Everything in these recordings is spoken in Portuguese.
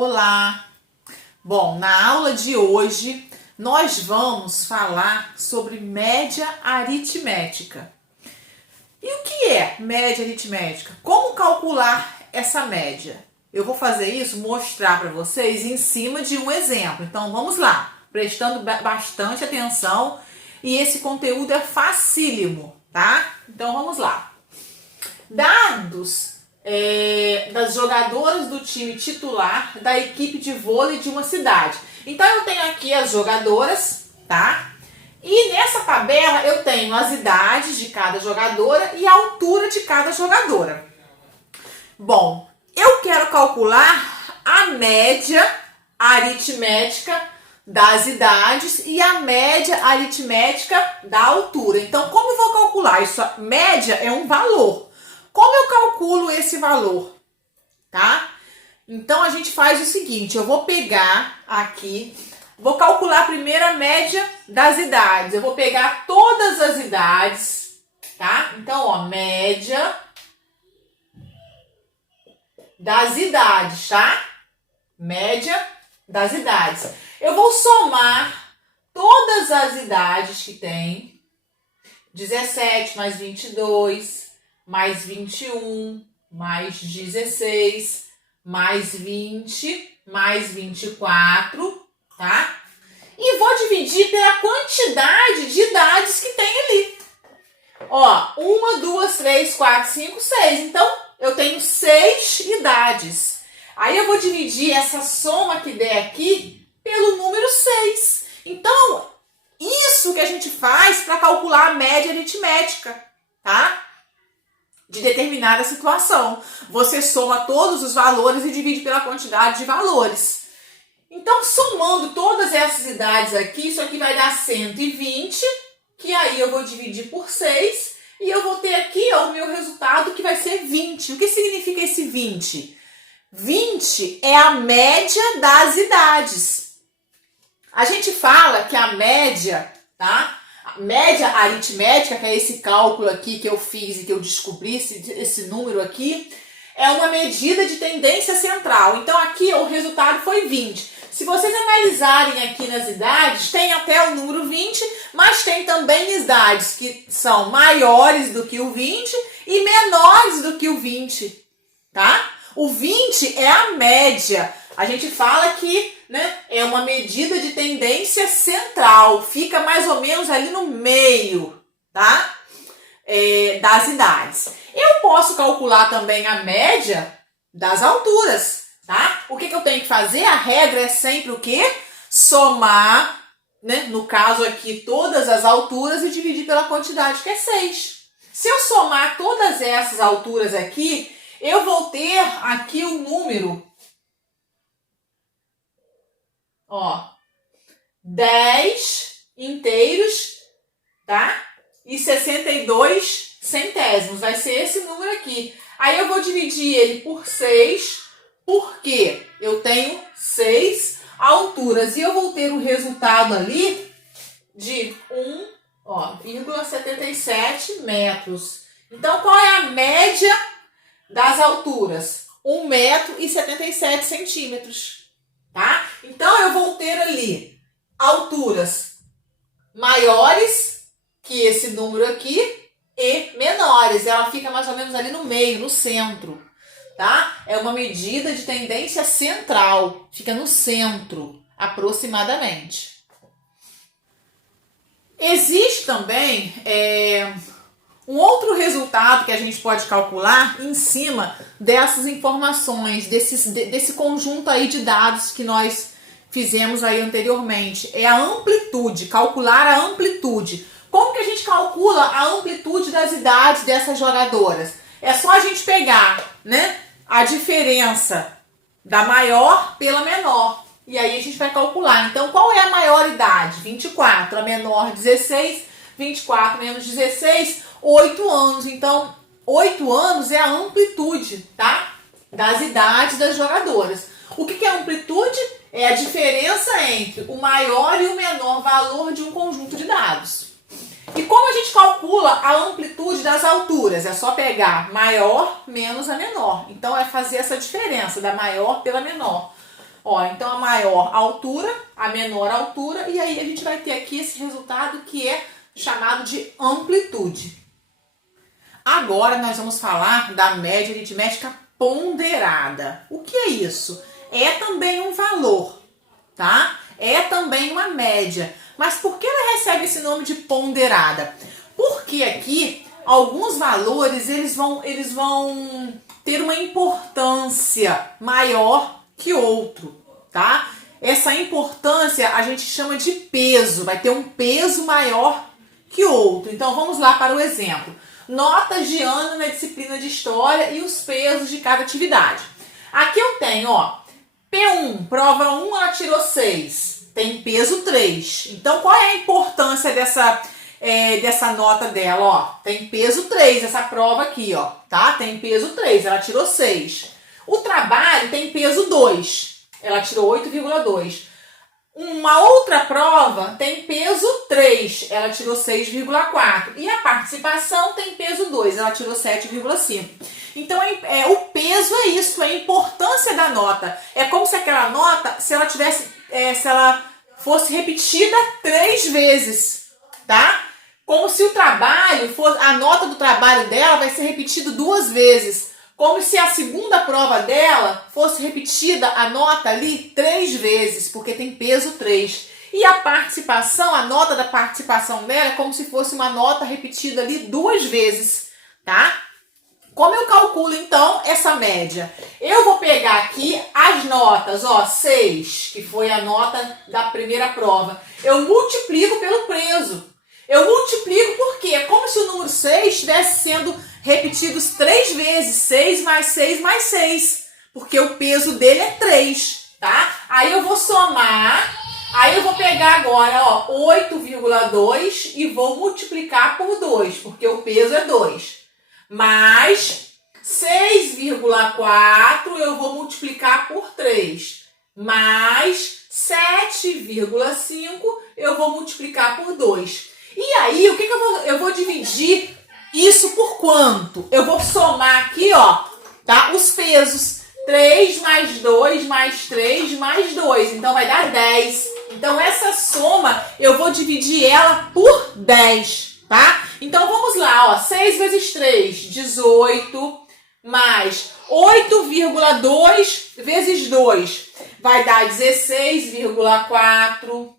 Olá! Bom, na aula de hoje nós vamos falar sobre média aritmética. E o que é média aritmética? Como calcular essa média? Eu vou fazer isso, mostrar para vocês em cima de um exemplo. Então vamos lá, prestando bastante atenção, e esse conteúdo é facílimo, tá? Então vamos lá. Dados das jogadoras do time titular da equipe de vôlei de uma cidade. Então eu tenho aqui as jogadoras, tá? E nessa tabela eu tenho as idades de cada jogadora e a altura de cada jogadora. Bom, eu quero calcular a média aritmética das idades e a média aritmética da altura. Então, como eu vou calcular isso? A média é um valor. Como eu calculo esse valor, tá? Então, a gente faz o seguinte, eu vou pegar aqui, vou calcular primeiro a média das idades. Eu vou pegar todas as idades, tá? Então, ó, média das idades, tá? Média das idades. Eu vou somar todas as idades que tem, 17 mais 22... mais 21, mais 16, mais 20, mais 24, tá? E vou dividir pela quantidade de idades que tem ali. Ó, 1, 2, 3, 4, 5, 6. Então, eu tenho 6 idades. Aí eu vou dividir essa soma que der aqui pelo número 6. Então, isso que a gente faz para calcular a média aritmética, tá? De determinada situação. Você soma todos os valores e divide pela quantidade de valores. Então, somando todas essas idades aqui, isso aqui vai dar 120, que aí eu vou dividir por 6, e eu vou ter aqui ó, o meu resultado, que vai ser 20. O que significa esse 20? 20 é a média das idades. A gente fala que a média, tá? Média aritmética, que é esse cálculo aqui que eu fiz e que eu descobri, esse número aqui, é uma medida de tendência central. Então aqui o resultado foi 20. Se vocês analisarem aqui nas idades, tem até o número 20, mas tem também idades que são maiores do que o 20 e menores do que o 20, tá? O 20 é a média. A gente fala que, né, é uma medida de tendência central, fica mais ou menos ali no meio, tá? Das idades. Eu posso calcular também a média das alturas, tá? O que eu tenho que fazer? A regra é sempre o quê? Somar, né, no caso aqui, todas as alturas e dividir pela quantidade, que é 6. Se eu somar todas essas alturas aqui, eu vou ter aqui o número, ó, 10 inteiros, tá? E 62 centésimos. Vai ser esse número aqui. Aí eu vou dividir ele por 6, porque eu tenho 6 alturas. E eu vou ter um resultado ali de 1,77 metros. Então, qual é a média das alturas? 1,77 centímetros. Tá? Então, eu vou ter ali alturas maiores que esse número aqui e menores. Ela fica mais ou menos ali no meio, no centro. Tá? É uma medida de tendência central. Fica no centro, aproximadamente. Existe também um outro resultado que a gente pode calcular em cima dessas informações, desse conjunto aí de dados que nós fizemos aí anteriormente. É a amplitude, calcular a amplitude. Como que a gente calcula a amplitude das idades dessas jogadoras? É só a gente pegar, né, a diferença da maior pela menor. E aí a gente vai calcular. Então, qual é a maior idade? 24. A menor, 16. 24 menos 16, 8 anos. Então, 8 anos é a amplitude, tá? Das idades das jogadoras. O que é amplitude? É a diferença entre o maior e o menor valor de um conjunto de dados. E como a gente calcula a amplitude das alturas? É só pegar maior menos a menor. Então, é fazer essa diferença da maior pela menor. Ó, então a maior altura, a menor altura, e aí a gente vai ter aqui esse resultado que é chamado de amplitude. Agora nós vamos falar da média aritmética ponderada. O que é isso? É também um valor, tá? É também uma média. Mas por que ela recebe esse nome de ponderada? Porque aqui alguns valores eles vão ter uma importância maior que outro, tá? Essa importância a gente chama de peso, vai ter um peso maior que outro. Então vamos lá para o exemplo. Notas de ano na disciplina de história e os pesos de cada atividade. Aqui eu tenho, ó, P1, prova 1, ela tirou 6, tem peso 3. Então qual é a importância dessa nota dela, ó? Tem peso 3, essa prova aqui, ó, tá? Tem peso 3, ela tirou 6. O trabalho tem peso 2, ela tirou 8,2. Uma outra prova tem peso 3, ela tirou 6,4. E a participação tem peso 2, ela tirou 7,5. Então, o peso é isso, é a importância da nota. É como se aquela nota, se ela fosse repetida 3 vezes, tá? Como se a nota do trabalho dela vai ser repetida 2 vezes. Como se a segunda prova dela fosse repetida a nota ali 3 vezes, porque tem peso 3. E a participação, a nota da participação dela é como se fosse uma nota repetida ali 2 vezes, tá? Como eu calculo, então, essa média? Eu vou pegar aqui as notas, ó, 6, que foi a nota da primeira prova. Eu multiplico pelo peso. Eu multiplico porque é como se o número 6 estivesse sendo repetidos 3 vezes. 6 mais 6 mais 6. Porque o peso dele é 3, tá? Aí eu vou somar. Aí eu vou pegar agora, ó, 8,2 e vou multiplicar por 2, porque o peso é 2. Mais 6,4 eu vou multiplicar por 3. Mais 7,5 eu vou multiplicar por 2. E aí, o que eu vou dividir isso por quanto? Eu vou somar aqui, ó, tá? Os pesos. 3 mais 2 mais 3 mais 2. Então, vai dar 10. Então, essa soma, eu vou dividir ela por 10, tá? Então, vamos lá, ó. 6 vezes 3, 18. Mais 8,2 vezes 2. Vai dar 16,4.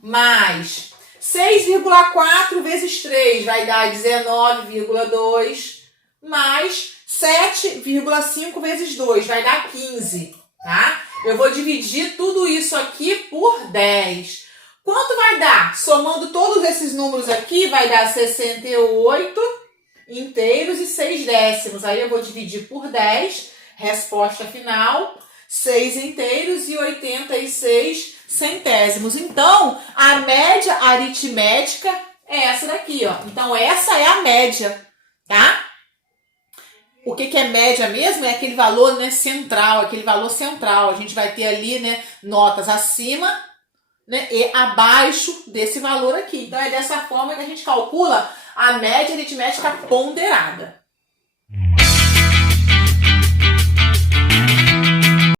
Mais 6,4 vezes 3 vai dar 19,2, mais 7,5 vezes 2 vai dar 15, tá? Eu vou dividir tudo isso aqui por 10. Quanto vai dar? Somando todos esses números aqui, vai dar 68 inteiros e 6 décimos. Aí eu vou dividir por 10, resposta final, 6 inteiros e 86 centésimos. Então, a média aritmética é essa daqui, ó. Então, essa é a média, tá? O que é média mesmo? É aquele valor, né, central, aquele valor central. A gente vai ter ali, né, notas acima, né, e abaixo desse valor aqui. Então, é dessa forma que a gente calcula a média aritmética ponderada.